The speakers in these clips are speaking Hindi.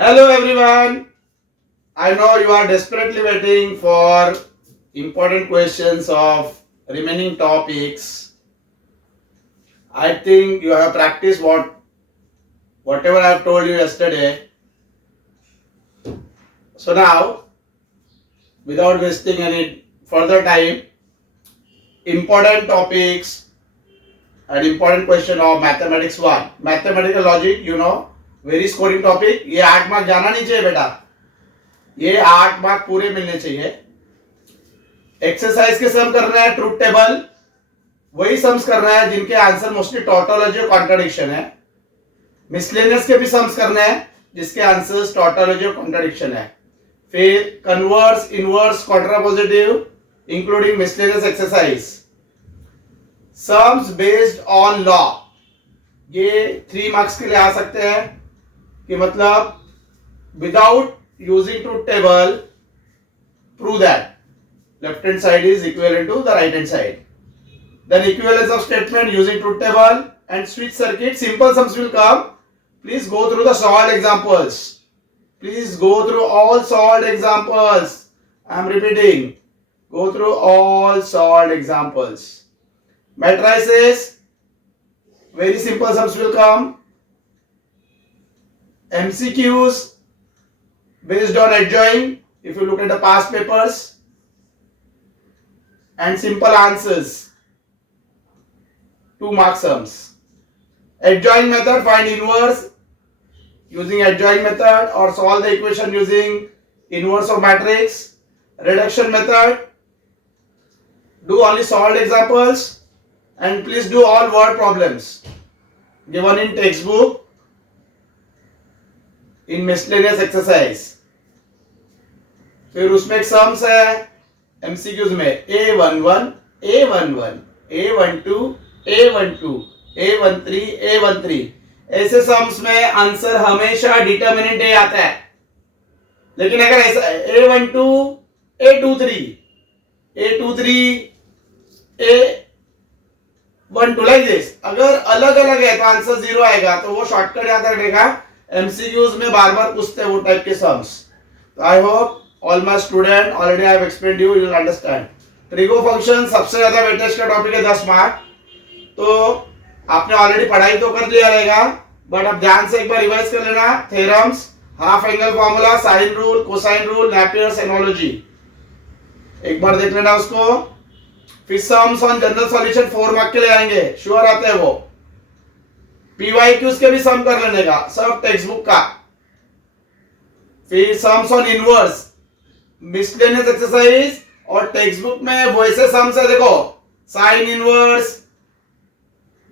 Hello everyone. I know you are desperately waiting for important questions of remaining topics. I think you have practiced whatever I have told you yesterday. So now, without wasting any further time, important topics and important question of mathematics 1. Mathematical logic, very scoring topic. ये 8 मार्क जाना नहीं चाहिए बेटा. ये 8 मार्क पूरे मिलने चाहिए. एक्सरसाइज के सम करना है ट्रूथ टेबल. वही सम्स करना है जिनके आंसर मोस्टली टॉटोलॉजी और कॉन्ट्राडिक्शन है. मिसलेनियस के भी सम्स करने हैं जिसके आंसर्स टॉटोलॉजी और कॉन्ट्राडिक्शन है. फिर converse, inverse, contrapositive including miscellaneous exercise. Sums based on law, ये 3 मार्क्स के लिए आ सकते हैं कि मतलब without using truth table prove that left hand side is equivalent to the right hand side. Then equivalence of statement using truth table and switch circuit. Simple sums will come. Please go through the solved examples. Please go through all solved examples. I am repeating. Go through all solved examples. Matrices. Very simple sums will come. MCQs based on adjoining. If you look at the past papers. And simple answers. 2 mark sums. Adjoining method, find inverse using adjoining method or solve the equation using inverse of matrix. Reduction method, do only solved examples and please do all word problems given in textbook in miscellaneous exercise. फिर उसमें एक सम्स है MCQs में A11, A11, A12, A12, A13, A13. ऐसे सम्स में आंसर हमेशा डिटर्मिनेंट ए आता है. लेकिन अगर ऐसा A12, A23, A23, A12 like this, अगर अलग अलग है तो आंसर 0 आएगा. तो वो शॉर्टकट याद रखिएगा. MCQs में बार बार पूछते हैं वो टाइप के सम्स. तो I hope all my student already I have explained you will understand. Trigo function सबसे ज्यादा वेटेज का टॉपिक है 10 मार्क. तो आपने ऑलरेडी पढ़ाई तो कर लिया रहेगा बट अब ध्यान से एक बार रिवाइज कर लेना. Theorems, half angle formula, sine rule, cosine rule, Napier's analogy एक बार देख लेना उसको. फिर sums on general solution 4 mark के लिए आएंगे, श्योर आते हैं वो. पीवाईक्यूज के भी सम कर लेने का, सब टेक्स्ट बुक का. फिर sums on inverse, miscellaneous exercise और टेक्स्ट बुक में वैसे सम्स है. देखो sine inverse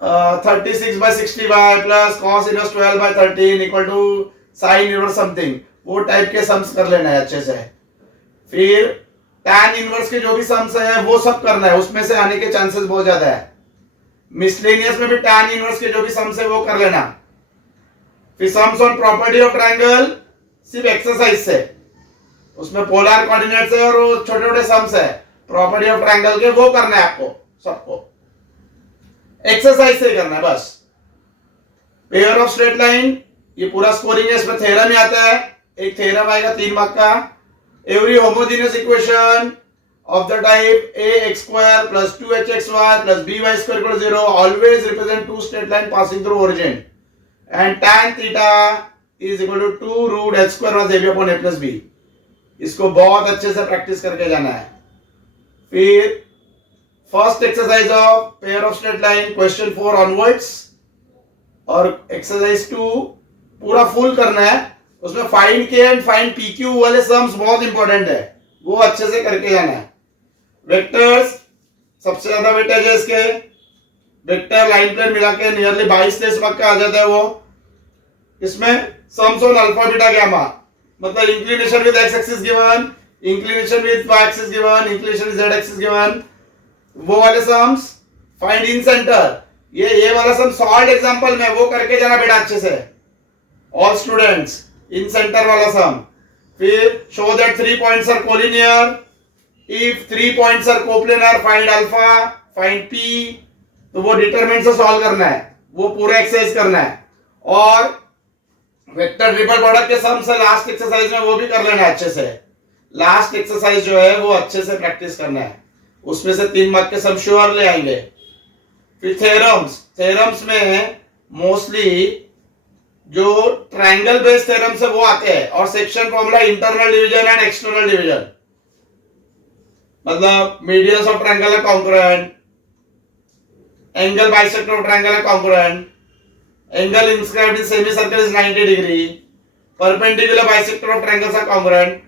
36/60y plus cos inverse 12/13 equal to sine inverse something, वो टाइप के सम्स कर लेना है अच्छे से. फिर tan इनवर्स के जो भी सम्स है वो सब करना है, उसमें से आने के चांसेस बहुत ज्यादा है. मिसलेनियस में भी tan इनवर्स के जो भी सम्स है वो कर लेना. फिर sums on property of triangle सिर्फ एक्सरसाइज से, उसमें पोलर कोऑर्डिनेट्स है और छोटे छोटे सम्स है प्रॉपर्टी ऑफ ट्रायंगल के, वो करना है आपको सबको. एक्सरसाइज से करना है बस. पेयर ऑफ स्ट्रेट लाइन, ये पूरा स्कोरिंग है, इसमें थ्योरम ही आता है. एक थ्योरम आएगा 3 मार्क का. Every homogeneous equation of the type ax² plus 2hxy plus by² equal to 0 always represent two straight line passing through origin and tan theta is equal to 2 root h² plus ab upon a plus b. इसको बहुत अच्छे से प्रैक्टिस करके जाना है. फिर first exercise of pair of straight line question 4 onwards और एक्सरसाइज 2 पूरा फुल करना है. उसमें फाइंड के एंड फाइंड पीक्यू वाले सम्स बहुत इंपॉर्टेंट है, वो अच्छे से करके जाना है. वेक्टर्स सबसे ज्यादा वेटेज है इसके. वेक्टर लाइन प्लेन मिला के नियरली 22-23 मार्क का आ जाता है वो. इसमें sums on alpha beta gamma, मतलब inclination with x axis given, inclination with y axis given, inclination with z axis given, वो वाले सम्स. फाइंड इन सेंटर, ये वाला सम सॉल्व एग्जांपल में वो करके जाना बेटा अच्छे से ऑल स्टूडेंट्स. इन सेंटर वाला सम. फिर show that 3 points are collinear, if 3 points are coplanar find alpha, find p. तो वो डिटरमिनेंट से सॉल्व करना है, वो पूरा एक्सरसाइज करना है. और वेक्टर ट्रिपल प्रोडक्ट के सम्स है लास्ट एक्सरसाइज में, वो भी कर लेना है अच्छे से। लास्ट एक्सरसाइज जो है वो अच्छे से प्रैक्टिस करना है, उसमें से 3 मार्क के सम श्योर ले आएंगे। फिर थ्योरम्स में मोस्टली जो ट्रायंगल बेस्ड थ्योरम्स है वो आते हैं, और section formula internal division and external division, मतलब मीडियंस ऑफ ट्रायंगल है congruent, angle bisector of triangle है congruent, angle inscribed in semicircle is 90 degree, perpendicular bisector of triangles are congruent.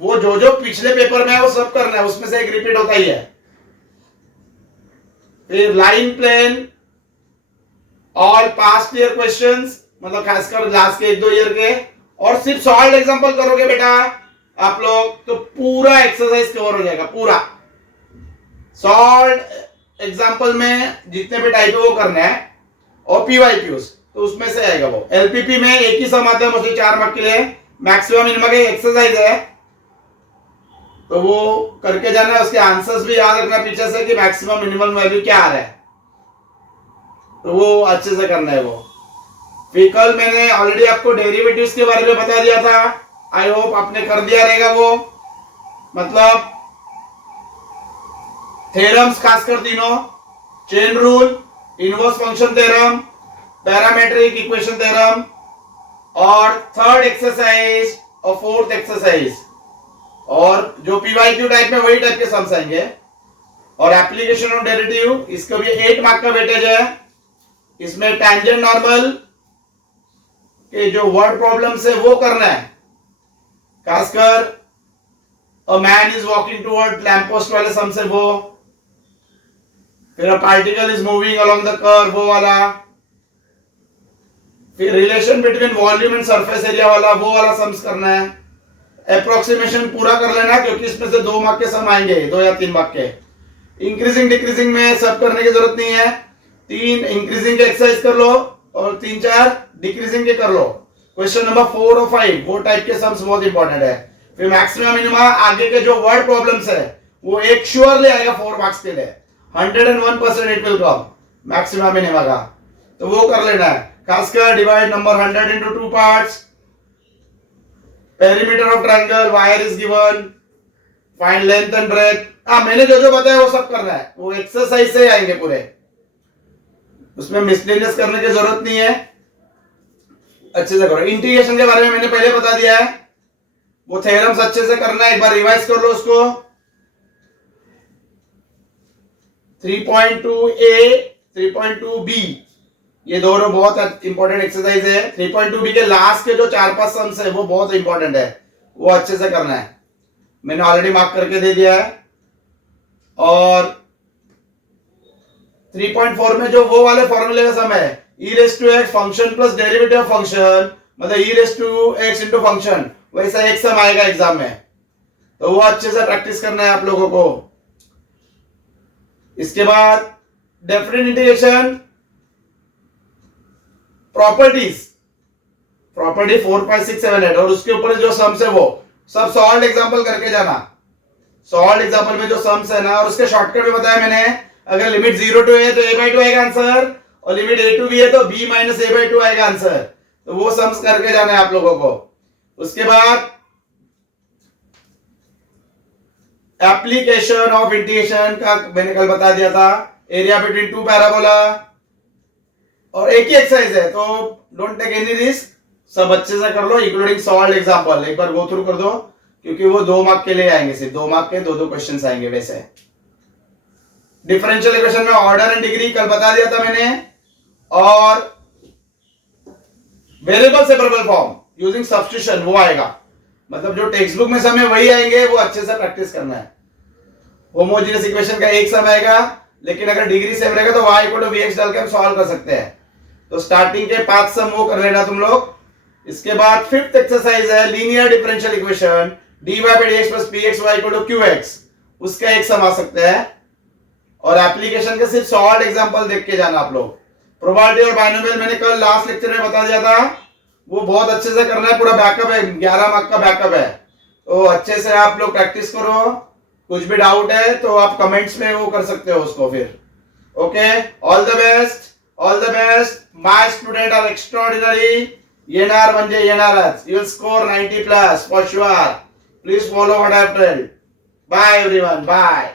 वो जो पिछले पेपर में है वो सब करना है, उसमें से एक रिपीट होता ही है। फिर line plane, all past year questions, मतलब खासकर लास्ट के 1-2 ईयर के, और सिर्फ सॉल्व एग्जांपल करोगे बेटा आप लोग तो पूरा एक्सरसाइज कवर हो जाएगा। पूरा सॉल्व एग्जांपल में जितने भी टाइप है वो करना है, और पीवाईक्यूज तो उसमें से आएगा वो। एलपीपी में एक ही सम आता है मुझे 4 मार्क के लिए, मैक्सिमम मिनिमम का एक्सरसाइज है, तो वो करके जाना है। उसके आंसर्स भी याद रखना पीछे से कि मैक्सिमम मिनिमम वैल्यू क्या आ रहा है, तो वो अच्छे से करना है वो। फिर कल मैंने ऑलरेडी आपको डेरिवेटिव्स के बारे में बता दिया था, आई होप आपने कर दिया रहेगा वो, मतलब थ्योरम्स खासकर तीनों, chain rule, inverse function theorem, parametric equation theorem, और थर्ड एक्सरसाइज और फोर्थ एक्सरसाइज, और जो पीवाईक्यू टाइप में वही टाइप के सम्स आएंगे। और एप्लीकेशन ऑफ डेरिवेटिव, इसका भी 8 मार्क का वेटेज है। इसमें टेंजेंट नॉर्मल के जो वर्ड प्रॉब्लम्स है वो करना है, खासकर a man is walking toward lamp post वाले सम से वो, फिर a particle is moving along the curve वो वाला, फिर relation between volume and surface area वाला वो वाला सम्स करना है। अप्रोक्सीमेशन पूरा कर लेना, क्योंकि इसमें से 2 मार्क के सम आएंगे, 2 या 3 मार्क के। इंक्रीजिंग डिक्रीजिंग में सब करने की जरूरत नहीं है, 3 इंक्रीजिंग के एक्सरसाइज कर लो और 3-4 डिक्रीजिंग के कर लो। क्वेश्चन नंबर 4 और 5 वो टाइप के सम्स बहुत इंपॉर्टेंट है। फिर मैक्सिमम मिनिमा, आगे के जो वर्ड प्रॉब्लम्स है वो एक श्योर ले आएगा 4 मार्क्स के लिए, 101% it will come maximum minima का, तो वो कर लेना है। खासकर divide number 100 into 2 parts, perimeter of triangle, wire is given, find length and breadth. मैंने जो बताया वो सब करना है, वो एक्सरसाइज से आएंगे पूरे, उसमें मिसलेनियस करने की जरूरत नहीं है, अच्छे से करो। इंटीग्रेशन के बारे में मैंने पहले बता दिया है, वो थ्योरम्स अच्छे से करना है, एक बार रिवाइज कर लो उसको। 3.2a 3.2b ये दोनों बहुत इंपॉर्टेंट एक्सरसाइज है। 3.2b के लास्ट के जो 4-5 सम्स है वो बहुत इंपॉर्टेंट है, वो अच्छे से करना है, मैंने ऑलरेडी मार्क करके दे दिया है। और 3.4 में जो वो वाले फॉर्मूले का सम है, e raise to x function plus derivative of function, मतलब e raise to x into function, वैसा एक सम आएगा एग्जाम में, तो वो अच्छे से प्रैक्टिस करना है आप लोगों को। इसके बाद डेफिनेट इंटीग्रेशन, प्रॉपर्टी 4, 5, 6, 7, 8, और उसके ऊपर जो सम्स है वो सब सॉल्व एग्जांपल करके जाना। सॉल्व एग्जांपल में जो सम्स है ना, और उसके शॉर्टकट भी बताया मैंने, अगर लिमिट 0 to a तो a/2 आएगा आंसर, और लिमिट a to b है तो b - a/2 आएगा आंसर, तो वो सम्स करके जाना है आप लोगों को। उसके बाद एप्लीकेशन ऑफ इंटीग्रेशन का मैंने कल बता दिया था, एरिया बिटवीन 2 पैराबोला, और एक ही एक्सरसाइज है तो डोंट टेक एनी रिस्क, सब अच्छे से कर लो इंक्लूडिंग सॉल्व एग्जांपल, एक बार गो थ्रू कर दो, क्योंकि वो 2 मार्क के लिए आएंगे, सिर्फ 2 मार्क के 2 क्वेश्चंस आएंगे। वैसे डिफरेंशियल इक्वेशन में ऑर्डर एंड डिग्री कल बता दिया था मैंने, और variable separable form using substitution वो आएगा, मतलब जो टेक्स्ट बुक में सम है वही आएंगे, वो अच्छे से प्रैक्टिस करना है। होमोजेनियस इक्वेशन का एक सम आएगा, लेकिन अगर डिग्री सेम रहेगा तो y = vx डाल के हम सॉल्व कर सकते हैं, तो स्टार्टिंग के 5 सम वो कर लेना तुम लोग। इसके बाद 5th एक्सरसाइज है linear differential equation, dy/dx + pxy = qx, उसका एक सम आ सकता है। और एप्लीकेशन के सिर्फ सॉल्व एग्जांपल देख के जाना आप लोग। प्रोबेबिलिटी और बाइनोमियल मैंने कल लास्ट लेक्चर में बता दिया था, वो बहुत अच्छे से करना है, पूरा बैकअप है, 11 मार्क का बैकअप है, तो अच्छे से आप लोग प्रैक्टिस करो। कुछ भी डाउट है तो आप कमेंट्स में वो कर सकते हो उसको फिर। Okay, all the best, all the best, my student are extraordinary, येणार म्हणजे येणारच. You will score 90 plus for sure. Please follow what I have telled. Bye everyone, bye.